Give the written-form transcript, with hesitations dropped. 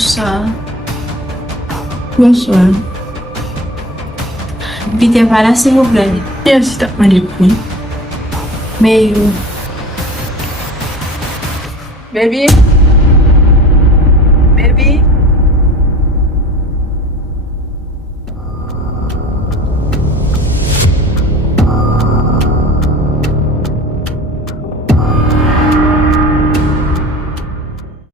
Bonsoir. Bonsoir. Peter pas là, s'il vous plaît. Bien, si t'as pas les prix. Mais Baby.